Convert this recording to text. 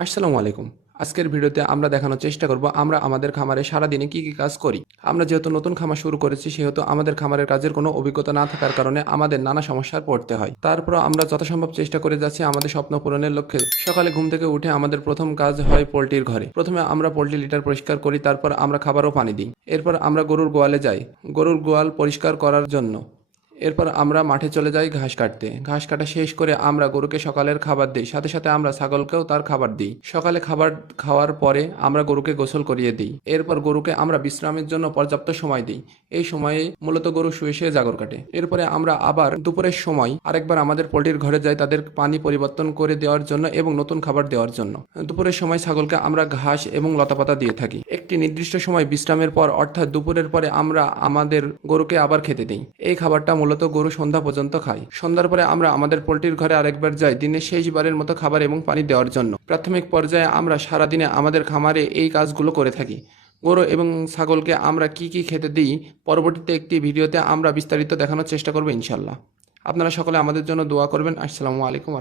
আসসালামু আলাইকুম। আজকের ভিডিওতে আমরা দেখানোর চেষ্টা করব আমরা আমাদের খামারে সারাদিনে কি কি কাজ করি। আমরা যেহেতু নতুন খামার শুরু করেছি সেহেতু আমাদের খামারের কাজের কোনো অভিজ্ঞতা না থাকার কারণে আমাদের নানা সমস্যায় পড়তে হয়। তারপরও আমরা যথাসম্ভব চেষ্টা করে যাচ্ছি আমাদের স্বপ্ন পূরণের লক্ষ্যে। সকালে ঘুম থেকে উঠে আমাদের প্রথম কাজ হয় পোল্ট্রির ঘরে। প্রথমে আমরা পোল্ট্রি লিটার পরিষ্কার করি, তারপর আমরা খাবার ও পানি দিই। এরপর আমরা গরুর গোয়ালে যাই গরুর গোয়াল পরিষ্কার করার জন্য। এরপর আমরা মাঠে চলে যাই ঘাস কাটতে। ঘাস কাটা শেষ করে আমরা গরুকে সকালের খাবার দিই, সাথে সাথে আমরা ছাগলকেও তার খাবার দিই। সকালে খাবার খাওয়ার পরে আমরা গরুকে গোসল করিয়ে দিই। এরপর গরুকে আমরা বিশ্রামের জন্য পর্যাপ্ত সময় দিই। এই সময়ে মূলত গরু শুয়ে শুয়ে জাগর কাটে। এরপরে আমরা আবার দুপুরের সময় আরেকবার আমাদের পোল্ট্রির ঘরে যাই তাদের পানি পরিবর্তন করে দেওয়ার জন্য এবং নতুন খাবার দেওয়ার জন্য। দুপুরের সময় ছাগলকে আমরা ঘাস এবং লতাপাতা দিয়ে থাকি। একটি নির্দিষ্ট সময় বিশ্রামের পর অর্থাৎ দুপুরের পরে আমরা আমাদের গরুকে আবার খেতে দিই। এই খাবারটা মূলত গরু সন্ধ্যা পর্যন্ত খায়। সন্ধ্যার পরে আমরা আমাদের পোল্ট্রির ঘরে আরেকবার যাই দিনের শেষবারের মতো খাবার এবং পানি দেওয়ার জন্য। প্রাথমিক পর্যায়ে আমরা সারাদিনে আমাদের খামারে এই কাজগুলো করে থাকি। গরু এবং ছাগলকে আমরা কি কি খেতে দিই পরবর্তীতে একটি ভিডিওতে আমরা বিস্তারিত দেখানোর চেষ্টা করব ইনশাল্লাহ। আপনারা সকলে আমাদের জন্য দোয়া করবেন। আসসালামু আলাইকুম।